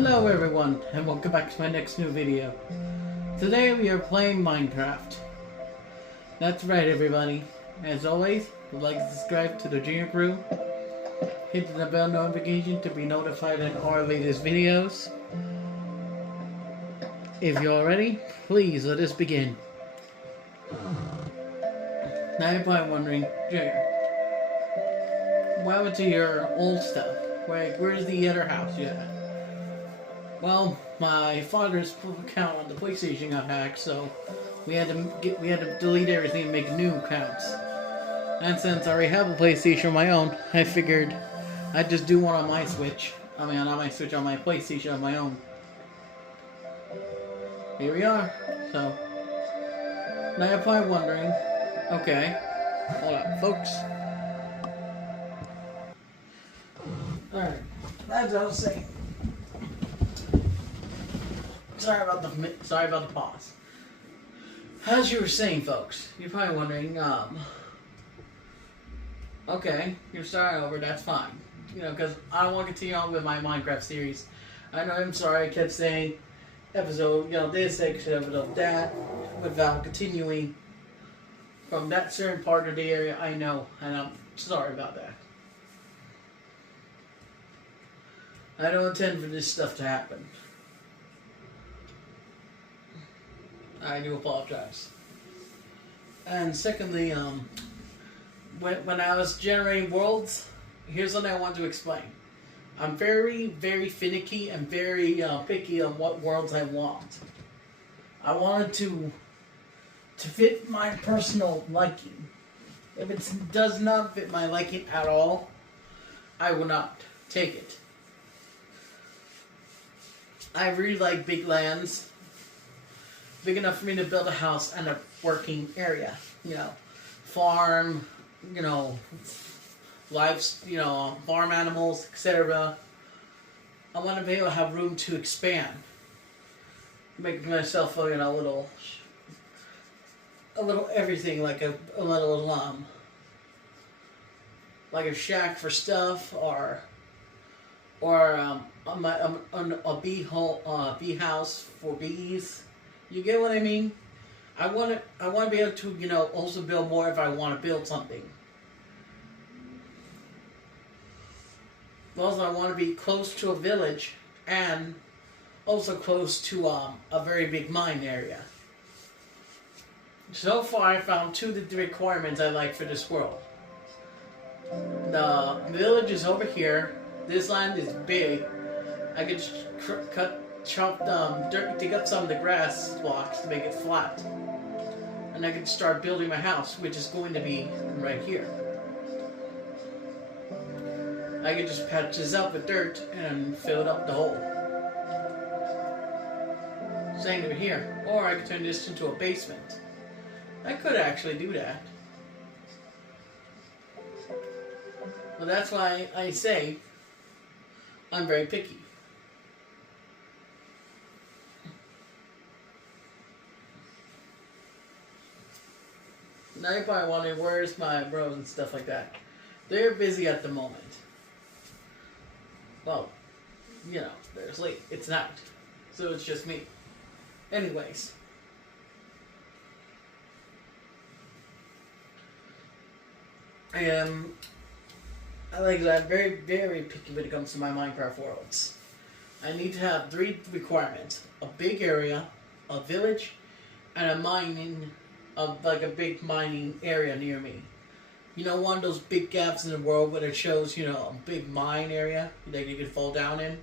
Hello everyone, and welcome back to my next new video. Today we are playing Minecraft. That's right everybody. As always, would like to subscribe to the Junior Crew. Hit the bell notification to be notified of our latest videos. If you're ready, please let us begin. Now you're probably wondering, Junior, what happened to your old stuff? Where's the other house you had? Well, my father's account on the PlayStation got hacked, so we had to delete everything and make new accounts. And since I already have a PlayStation of my own, I figured I'd just do one on my Switch. I mean, not my Switch, on my PlayStation of my own. Here we are. So now you're probably wondering, okay, hold up, folks. Alright, as I was saying. Sorry about the pause. As you were saying, folks, you're probably wondering, okay, you're starting over, that's fine. You know, because I don't want to continue on with my Minecraft series. I know, I'm sorry, I kept saying episode, this, episode that, without continuing from that certain part of the area, I know, and I'm sorry about that. I don't intend for this stuff to happen. I do apologize. And secondly, when I was generating worlds, here's what I want to explain. I'm very, very finicky and very picky on what worlds I want. I wanted to fit my personal liking. If it does not fit my liking at all, I will not take it. I really like big lands. Big enough for me to build a house and a working area. Farm, lives, farm animals, etc. I want to be able to have room to expand. Make myself a little everything, like a little like a shack for stuff, or a bee house for bees. You get what I mean? I want to be able to, also build more if I want to build something. Also, I want to be close to a village and also close to a very big mine area. So far, I found two of the requirements I like for this world. The village is over here. This land is big. I could chop dirt, dig up some of the grass blocks to make it flat, and I could start building my house, which is going to be right here. I could just patch this up with dirt and fill up the hole. Same over here. Or I could turn this into a basement. I could actually do that. But that's why I say I'm very picky. Now you're probably wondering, where's my bros and stuff like that? They're busy at the moment. Well, they're asleep. It's night. So it's just me. Anyways. I'm very, very picky when it comes to my Minecraft worlds. I need to have 3 requirements. A big area, a village, and a mining of a big mining area near me. One of those big gaps in the world where it shows, a big mine area that you can fall down in.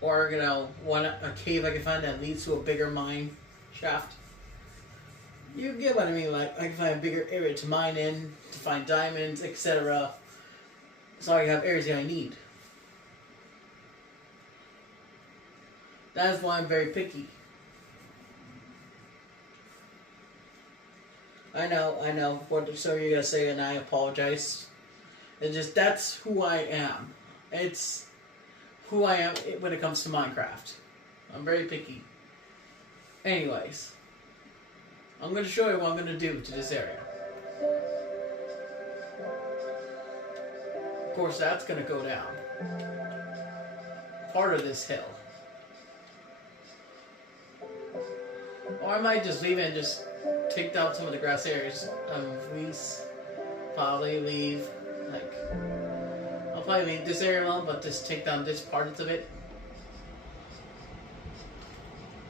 Or, a cave I can find that leads to a bigger mine shaft. You get what I mean, like I can find a bigger area to mine in, to find diamonds, etc. So I have areas that I need. That's why I'm very picky. I know. So you're gonna say, and I apologize. It's just, that's who I am. It's who I am when it comes to Minecraft. I'm very picky. Anyways, I'm gonna show you what I'm gonna do to this area. Of course, that's gonna go down. part of this hill. Or I might just leave it and just take down some of the grass areas. Probably leave, like, I'll probably leave this area alone, but just take down this part of it.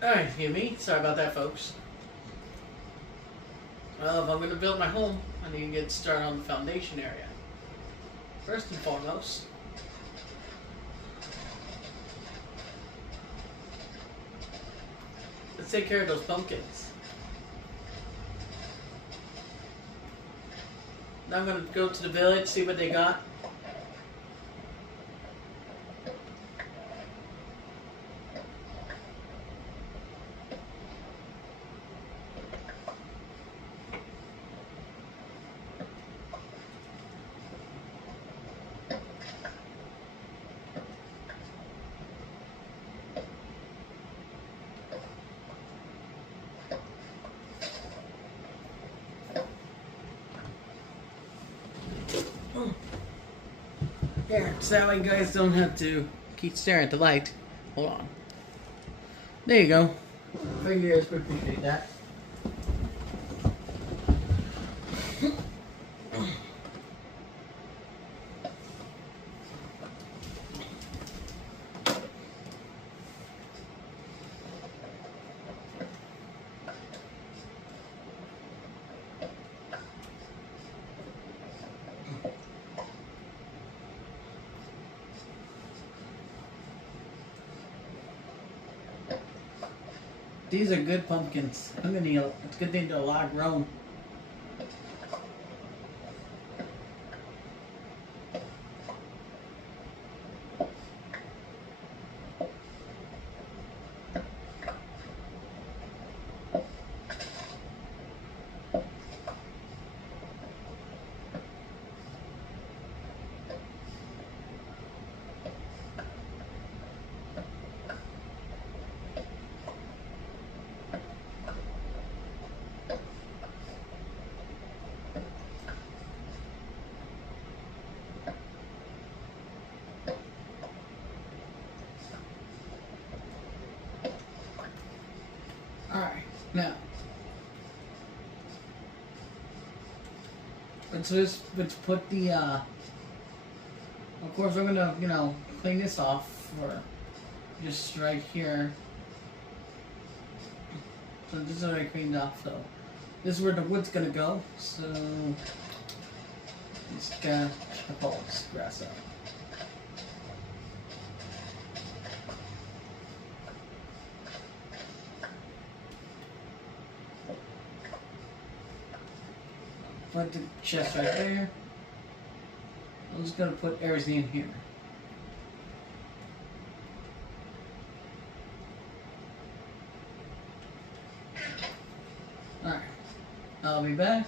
Alright, hear me? Sorry about that, folks. Well, if I'm going to build my home, I need to get started on the foundation area. First and foremost, let's take care of those pumpkins. Now I'm going to go to the village, see what they got. There, so that way you guys don't have to keep staring at the light. Hold on. There you go. I think you guys would appreciate that. These are good pumpkins. I'm gonna need it's a good thing they're a lot grown. Alright, now let's put the of course we're gonna, clean this off for just right here. So this is already cleaned off, so this is where the wood's gonna go. So just gotta chop all this grass out. Put the chest right there. I'm just gonna put everything in here. Alright. I'll be back.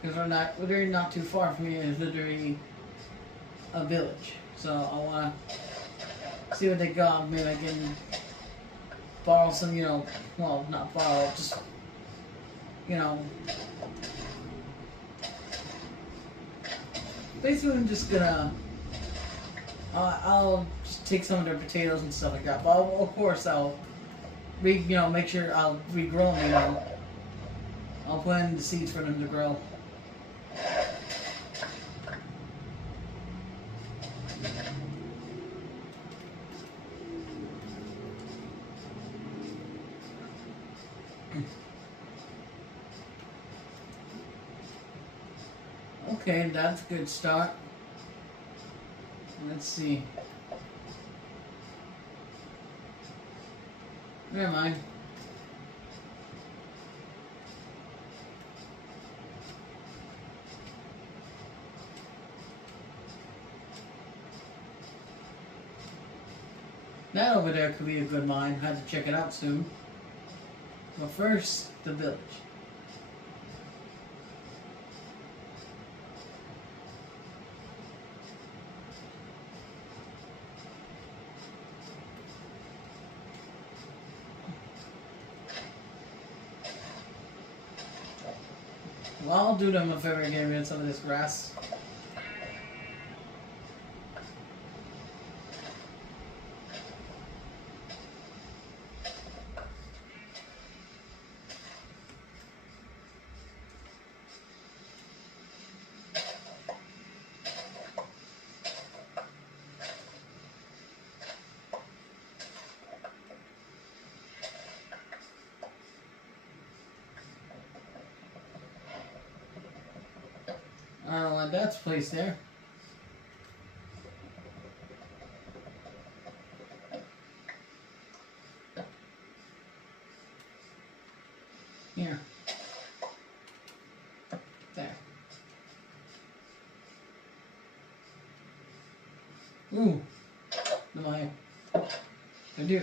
Because we're literally not too far from here. It's literally a village. So I wanna see what they got. Maybe I can borrow some, well, not borrow, just, basically, I'm just gonna, I'll just take some of their potatoes and stuff like that. But of course, I'll, make sure I'll regrow them. I'll put in the seeds for them to grow. Okay, that's a good start. Let's see. Never mind. That over there could be a good mine. I have to check it out soon. But first, the village. Well, I'll do them if ever I get rid of some of this grass. I don't know why that's placed there. Here. There. Ooh. No, I do.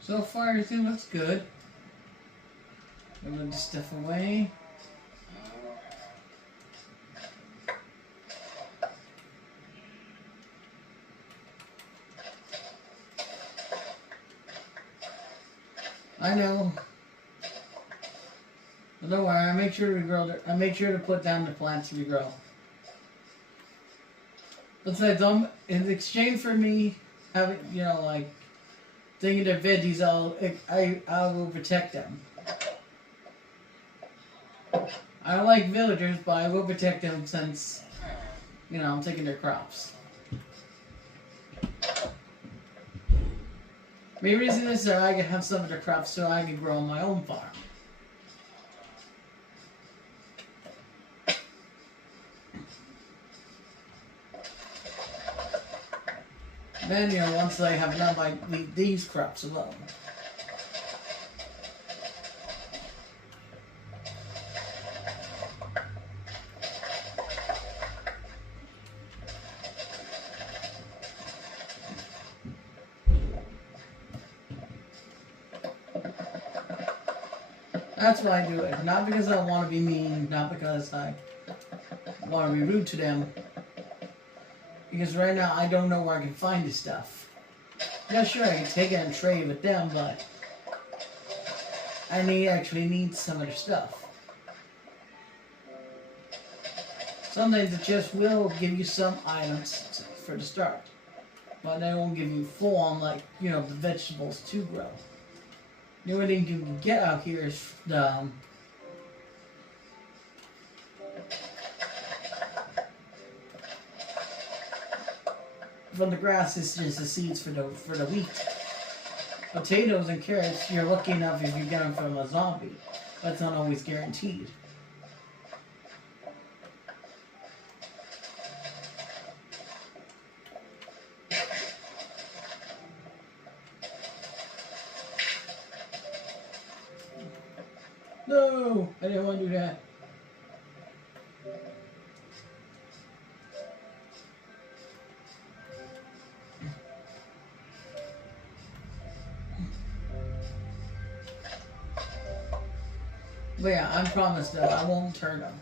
So far, everything looks good. Move this stuff away. I know. But don't worry, I make sure to regrow. I make sure to put down the plants to regrow. Besides, in exchange for me having, like, thinking they're veggies, I will protect them. I don't like villagers, but I will protect them since, I'm taking their crops. Main reason is that I can have some of their crops so I can grow on my own farm. Then, once I have enough, I leave these crops alone. That's why I do it. Not because I want to be mean, not because I want to be rude to them. Because right now I don't know where I can find this stuff. Yeah, sure, I can take it and trade with them, but I actually need some of their stuff. Sometimes it just will give you some items for the start, but they won't give you full on, like, the vegetables to grow. The only thing you can get out here is the from the grass is just the seeds for the wheat. Potatoes and carrots, you're lucky enough if you get them from a zombie. That's not always guaranteed. No, I didn't want to do that. But yeah, I promise that I won't turn them.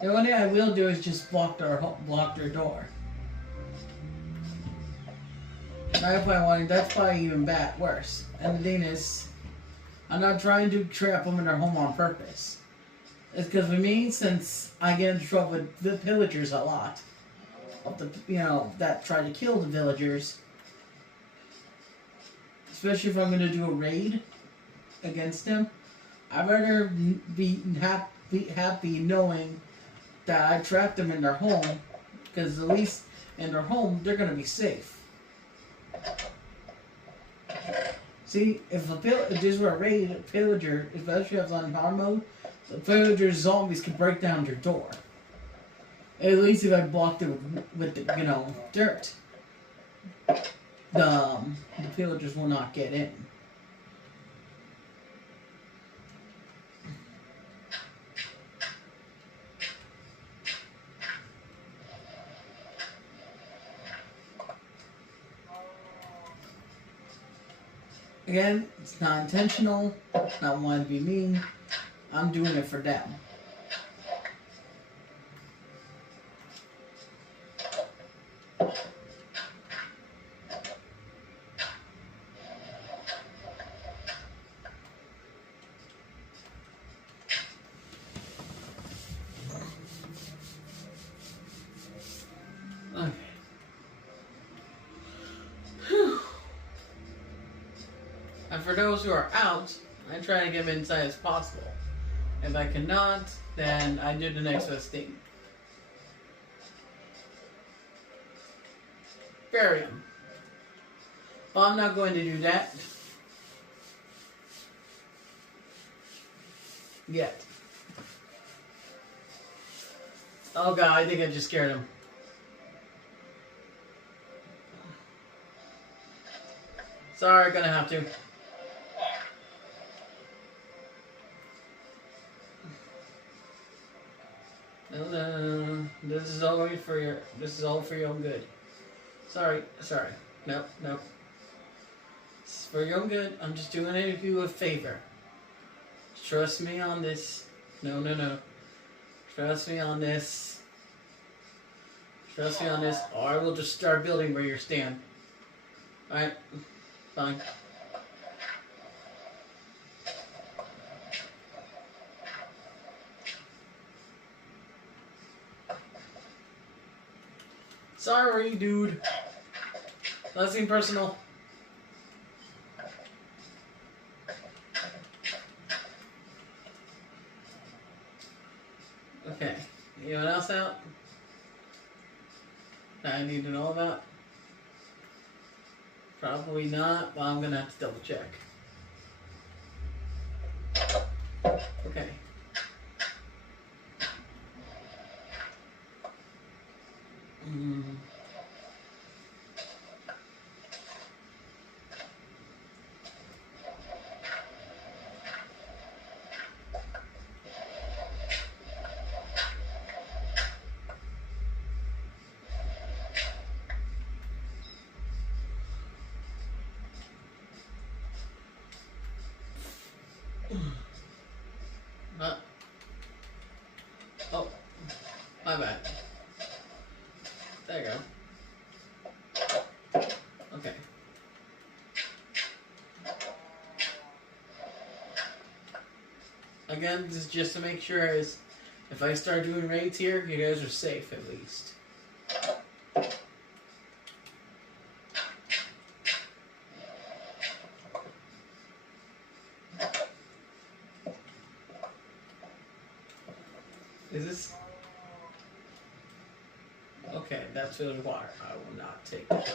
The only thing I will do is just block their door. That's probably even worse. And the thing is, I'm not trying to trap them in their home on purpose. It's because with me, since I get into trouble with the villagers a lot, that try to kill the villagers, especially if I'm going to do a raid against them, I'd rather be happy knowing that I trapped them in their home, because at least in their home, they're going to be safe. See, if this were a raid, a villager, especially if it's on power mode, the villager zombies can break down your door. At least if I blocked it with the, dirt, the villagers will not get in. Again, it's not intentional, not wanting to be mean. I'm doing it for them. And for those who are out, I try to get them inside as possible. If I cannot, then I do the next best thing. Bury them. Well, I'm not going to do that yet. Oh god, I think I just scared him. Sorry, gonna have to. No, this is all for your. This is all for your own good. Sorry. Nope. This is for your own good. I'm just doing you a favor. Trust me on this. No. Trust me on this. Trust me on this, or I will just start building where you're staying. Alright? Fine. Sorry, dude. Nothing personal. Okay. Anyone else out? That I need to know about? Probably not, but I'm gonna have to double check. Okay. Oh, my bad. There you go. Okay. Again, this is just to make sure if I start doing raids here, you guys are safe at least. Is this? Okay, that's filtered water. I will not take that.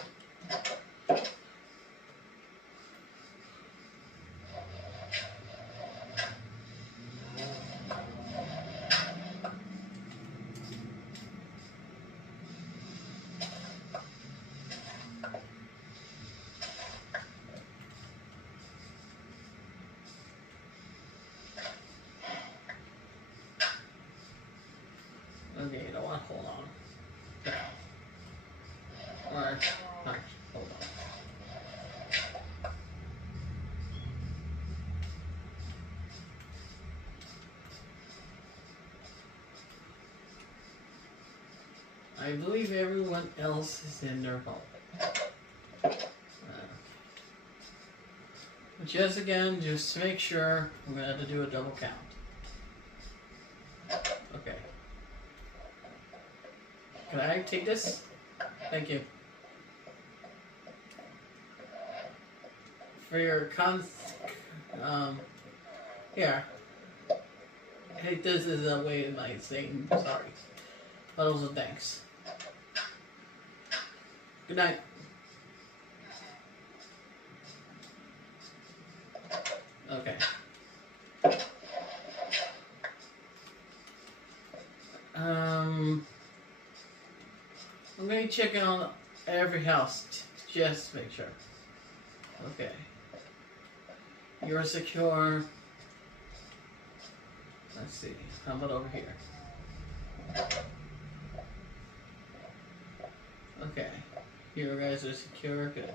Okay, you know what? Hold on. Okay. Alright. Alright, hold on. I believe everyone else is in their home. Just again, just to make sure, I'm going to have to do a double count. Okay. Can I take this? Thank you. For your here. Hey, this is a way of my saying sorry. But also thanks. Good night. Okay. I'm going to check in on every house just to make sure. Okay. You're secure. Let's see. How about over here? Okay. You guys are secure. Good.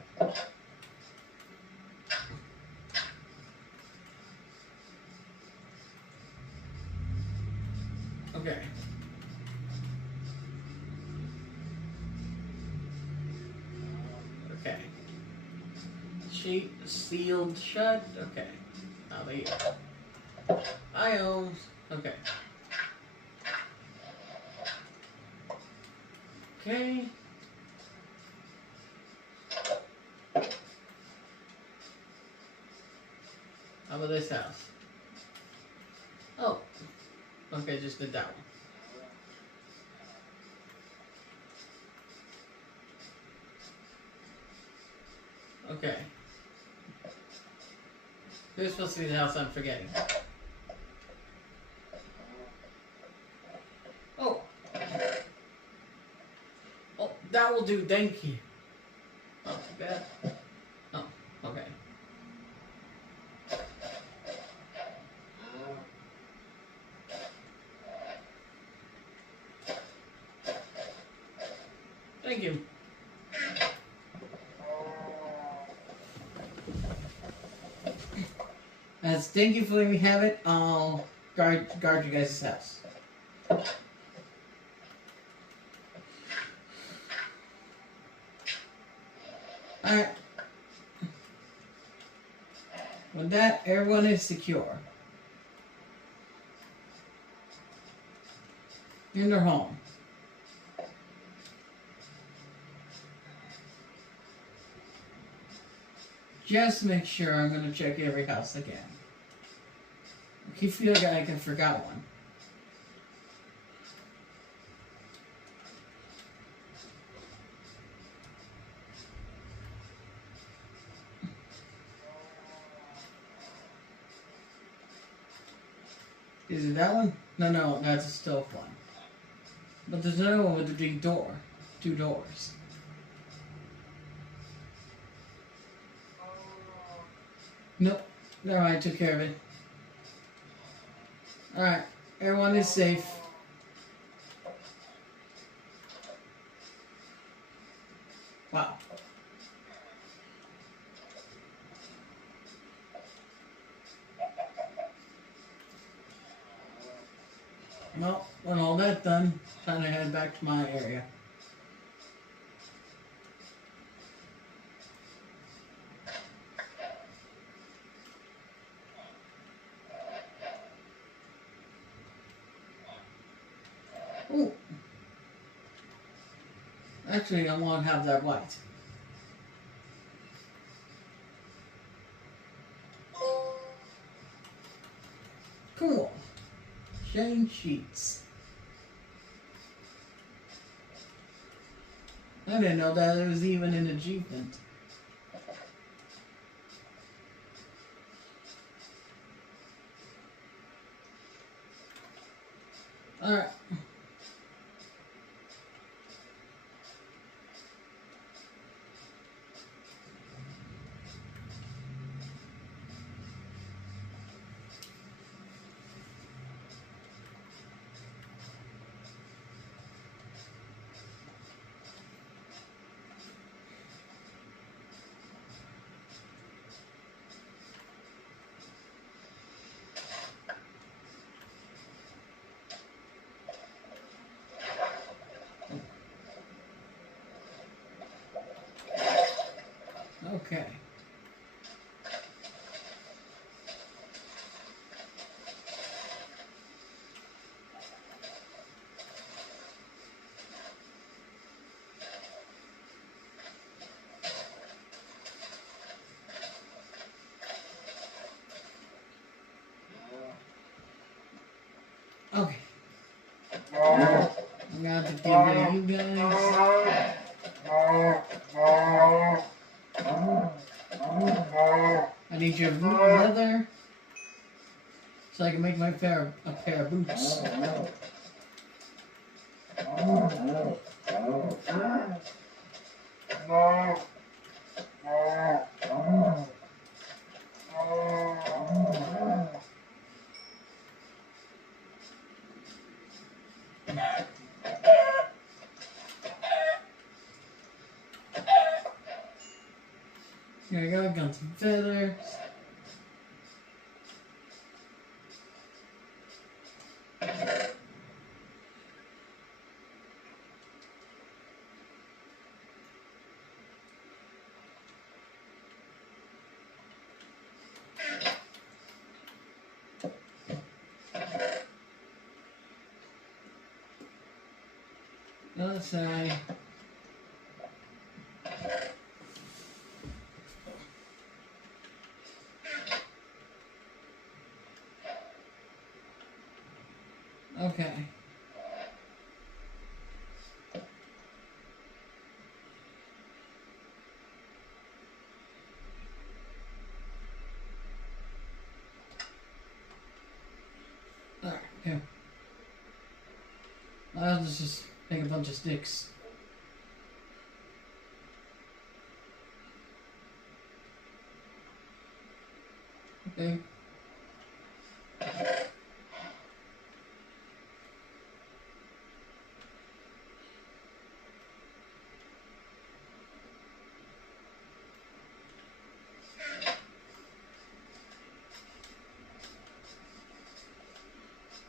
Okay. Okay. Sheet sealed shut. Okay. Now the IOs. Okay. Okay. about this house? Oh. Okay, just did that one. Okay. Here's supposed to be the house I'm forgetting. Oh. Oh, that will do, thank you. Oh, too bad. Oh, okay. Thank you. As thank you for letting me have it, I'll guard you guys' house. Alright. With that, everyone is secure. In their home. Just make sure I'm going to check every house again. I keep feeling like I forgot one. Is it that one? No, that's a stove one. But there's another one with a big door. 2 doors. Nope. Never mind, I took care of it. Alright, everyone is safe. Wow. Well, when all that's done, time to head back to my area. Ooh. Actually, I want to have that white. Cool. Shane sheets. I didn't know that it was even an achievement. Alright. Okay. Okay. I'm gonna have to give rid of you guys. I need your boot leather so I can make my pair of boots. Here we go, guns and feathers. Let's say Okay. Alright, here. I'll just make a bunch of sticks. Okay.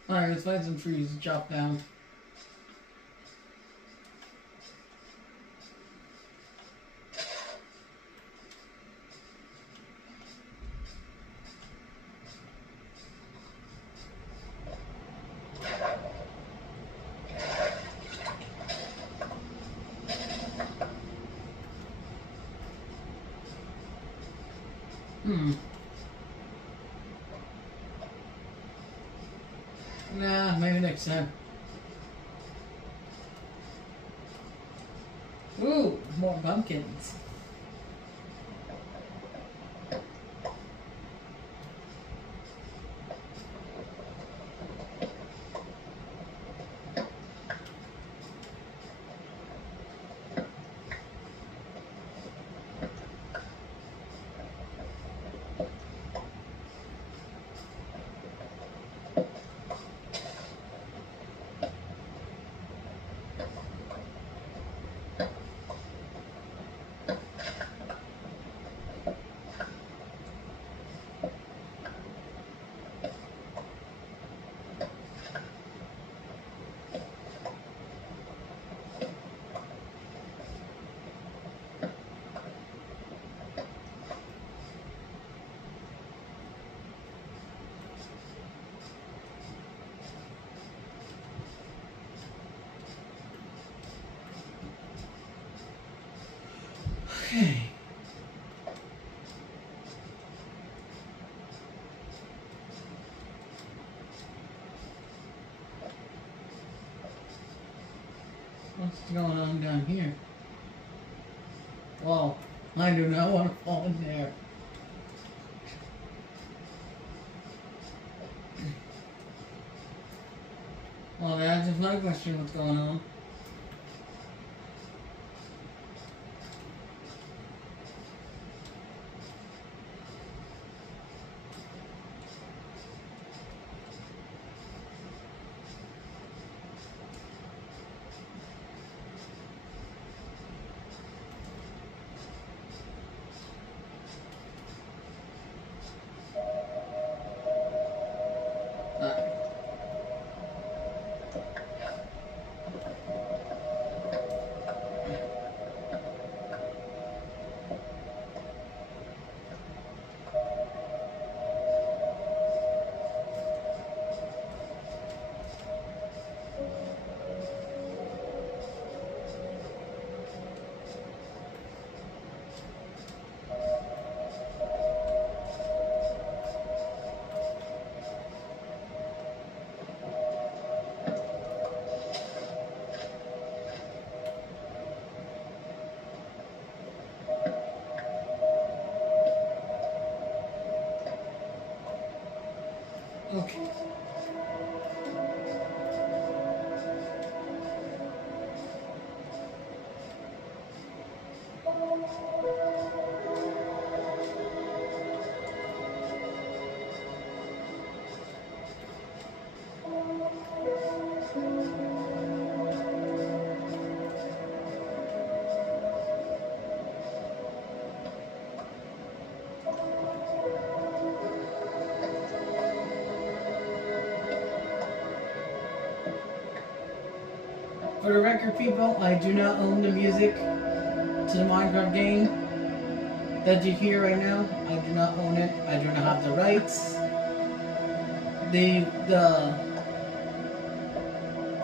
Alright, let's find some trees to chop down. Nah, maybe next time. Ooh, more pumpkins. Okay. What's going on down here? Well, I do not want to fall in there. Well, that's just my question. What's going on? Okay. For the record, people, I do not own the music to the Minecraft game that you hear right now. I do not own it. I do not have the rights.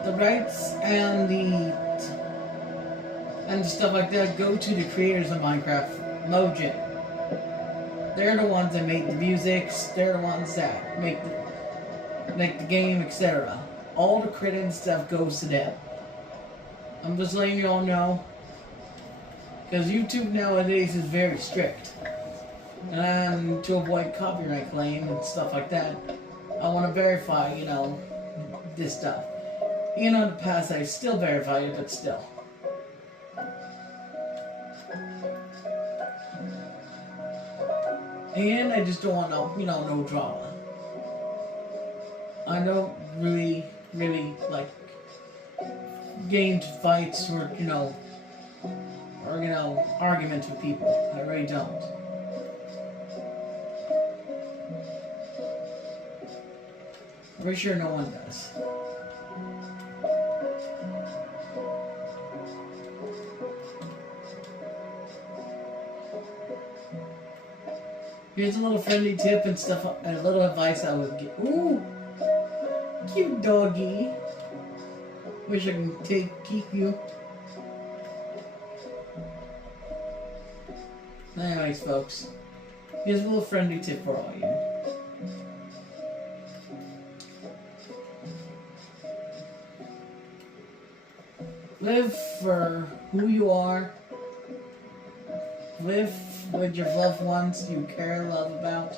The rights and the stuff like that go to the creators of Minecraft, Mojang. They're the ones that make the music. They're the ones that make the game, etc. all the credit and stuff goes to them. I'm just letting you all know, because YouTube nowadays is very strict. And to avoid copyright claim and stuff like that, I want to verify, this stuff. In the past, I still verified it, but still. And I just don't want no drama. I don't really like getting into fights or arguments with people. I really don't. I'm pretty sure no one does. Here's a little friendly tip and stuff, and a little advice I would give. Ooh, cute doggy. Wish I can keep you. Anyways, folks, here's a little friendly tip for all you. Live for who you are. Live with your loved ones you care and love about.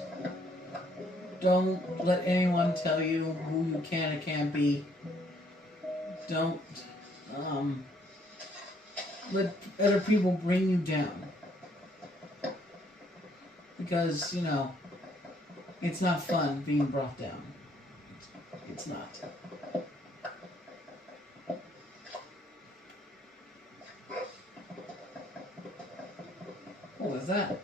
Don't let anyone tell you who you can and can't be. Don't let other people bring you down. Because, it's not fun being brought down. It's not. What was that?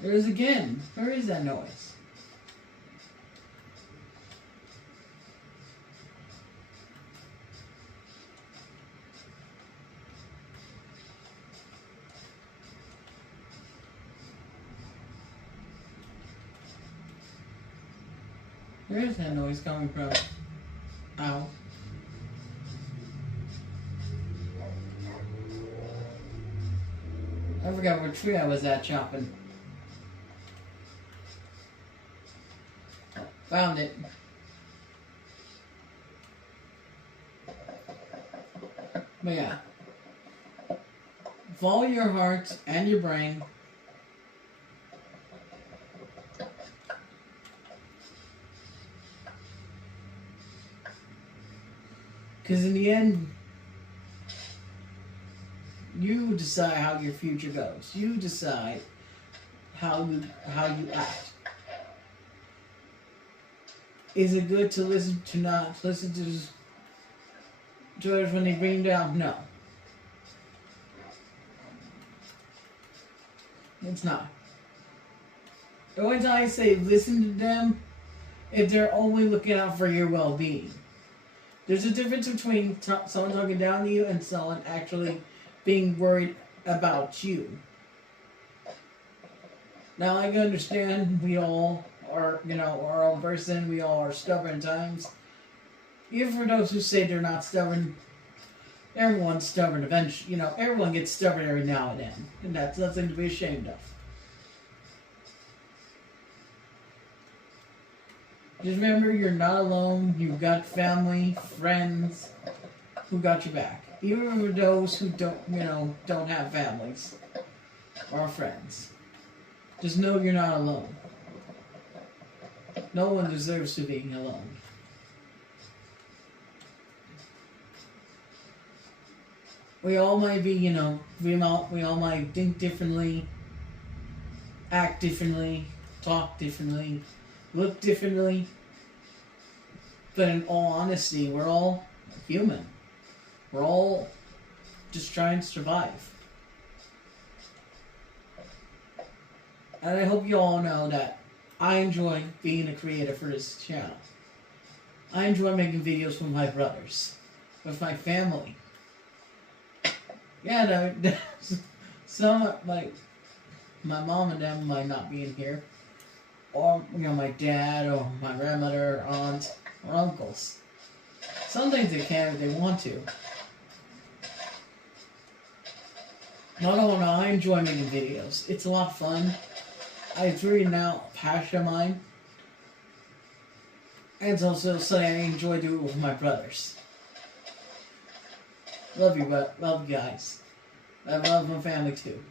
There it is again. Where is that noise? Where is that noise coming from? Ow. I forgot what tree I was at chopping. Found it. But yeah. Follow your heart and your brain. Because in the end, you decide how your future goes. You decide how you act. Is it good to listen to not listen to others when they bring you down? No. It's not. The only time I say listen to them, if they're only looking out for your well-being. There's a difference between someone talking down to you and someone actually being worried about you. Now, I can understand we all are, our own person. We all are stubborn at times. Even for those who say they're not stubborn, everyone's stubborn eventually. Everyone gets stubborn every now and then. And that's nothing to be ashamed of. Just remember, you're not alone. You've got family, friends who got your back. Even for those who don't have families or friends. Just know you're not alone. No one deserves to be alone. We all might be, we all might think differently, act differently, talk differently, look differently. But in all honesty, we're all human. We're all just trying to survive. And I hope you all know that I enjoy being a creator for this channel. I enjoy making videos with my brothers, with my family. Yeah, some, like, my mom and them might not be in here. Or, my dad, or my grandmother, or aunt, or uncles. Sometimes they can if they want to. No, I enjoy making videos. It's a lot of fun. It's really now a passion of mine. And it's also something I enjoy doing with my brothers. Love you, but love you guys. I love my family too.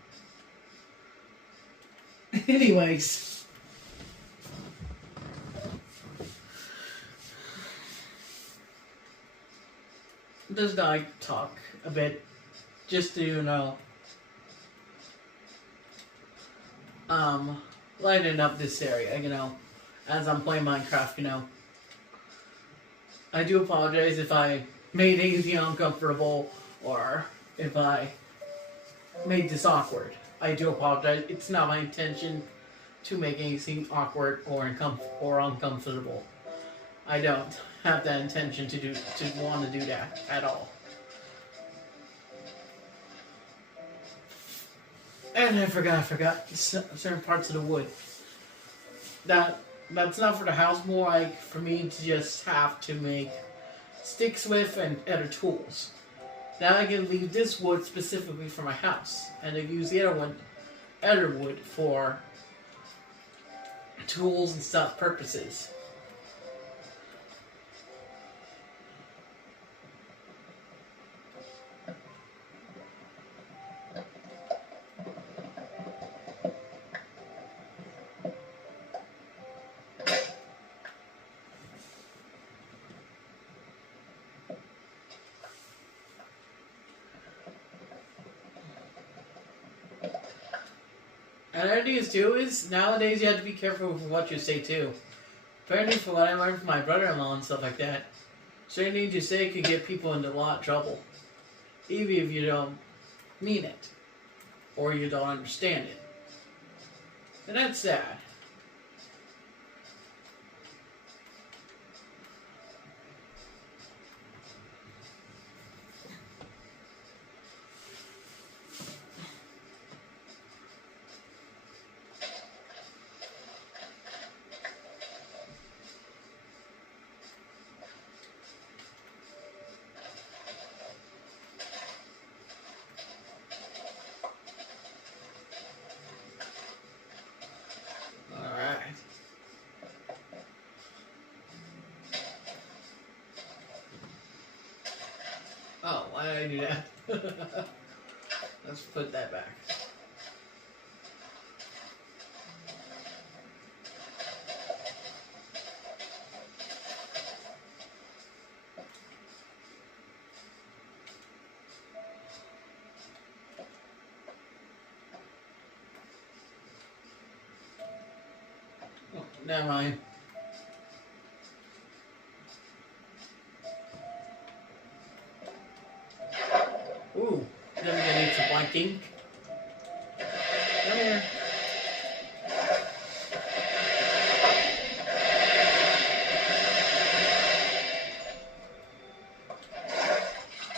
Anyways. Does I talk a bit just to, lighten up this area, as I'm playing Minecraft, I do apologize if I made anything uncomfortable or if I made this awkward. I do apologize. It's not my intention to make anything awkward or uncomfortable. I don't have that intention to want to do that at all. And I forgot certain parts of the wood. That's not for the house, more like for me to just have to make sticks with and other tools. Now I can leave this wood specifically for my house, and I use the other wood for tools and stuff purposes. And the idea too is nowadays you have to be careful with what you say too. Apparently, from what I learned from my brother-in-law and stuff like that, certain things you say could get people into a lot of trouble, even if you don't mean it or you don't understand it. And that's sad. Oh, why did I do that? Let's put that back. Oh, never mind. Ooh, then we're gonna need some black ink. Come here.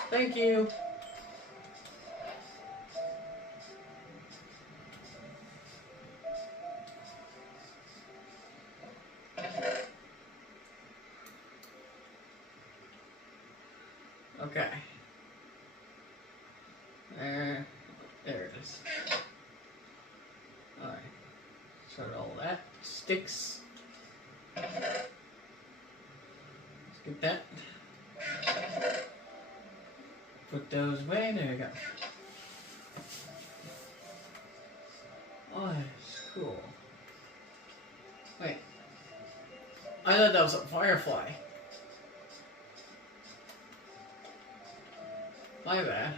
Thank you. Okay. There it is. Alright. So all that sticks. Let's get that. Put those away. There you go. Oh, that's cool. Wait. I thought that was a firefly. My bad.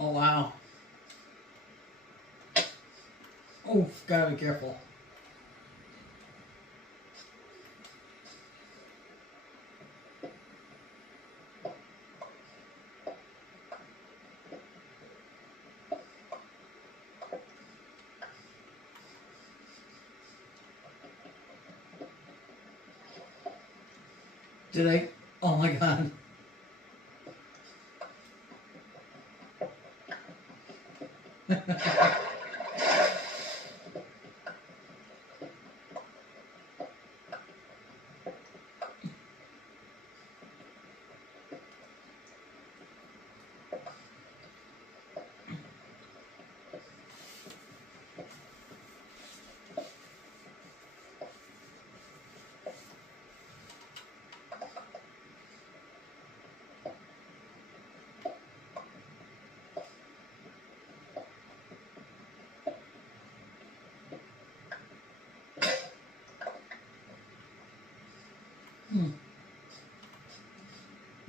Oh, wow. Oh, gotta be careful. Did I? Oh my god.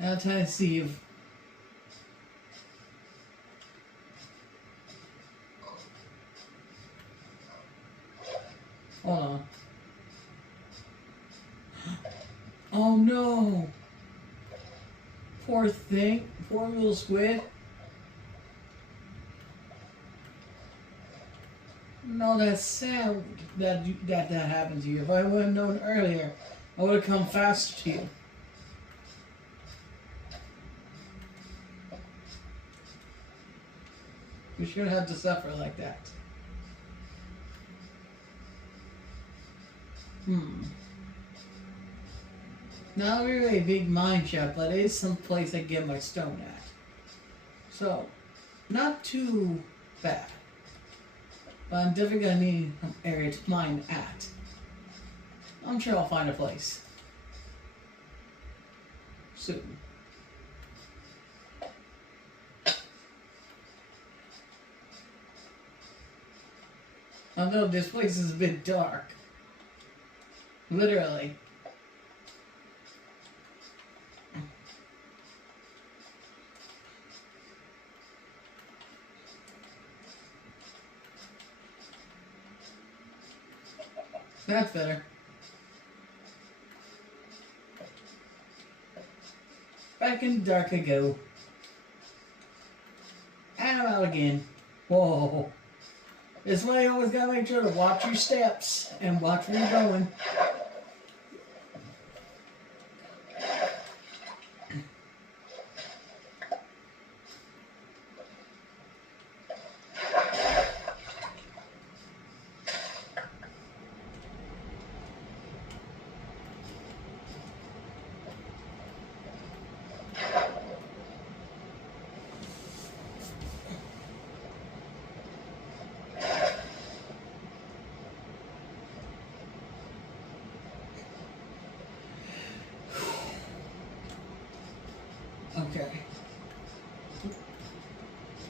Now I'm trying to see if... Hold on. Oh no! Poor thing. Poor little squid. No, that's sad that happened to you. If I would have known earlier, I would have come faster to you. You shouldn't have to suffer like that. Not really a big mine shaft, but it is some place I get my stone at. So, not too bad. But I'm definitely gonna need an area to mine at. I'm sure I'll find a place soon. Although this place is a bit dark. Literally. That's better. Back in the dark I go. And I'm out again. Whoa. This way you always gotta make sure to watch your steps and watch where you're going. Okay.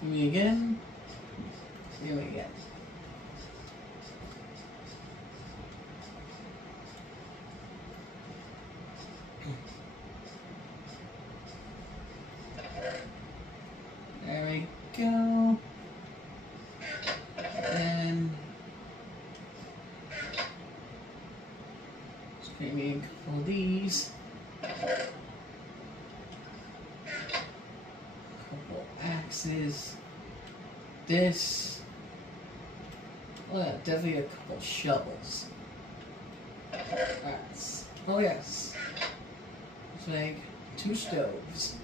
Me again. Me again. There we go. And just create me a couple of these. Axes. This. Oh yeah, definitely a couple shovels. Alright. Oh yes. Let's make 2 stoves.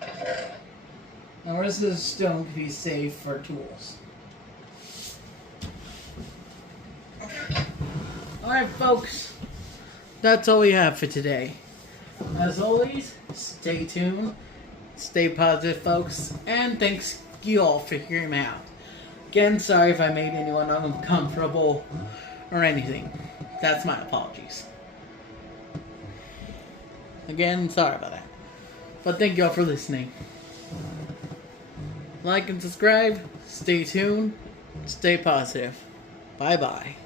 Now the rest of the stone can be saved for tools. Alright folks. That's all we have for today. As always, stay tuned. Stay positive, folks, and thanks you all for hearing me out. Again, sorry if I made anyone uncomfortable or anything. That's my apologies. Again, sorry about that. But thank you all for listening. Like and subscribe. Stay tuned. Stay positive. Bye-bye.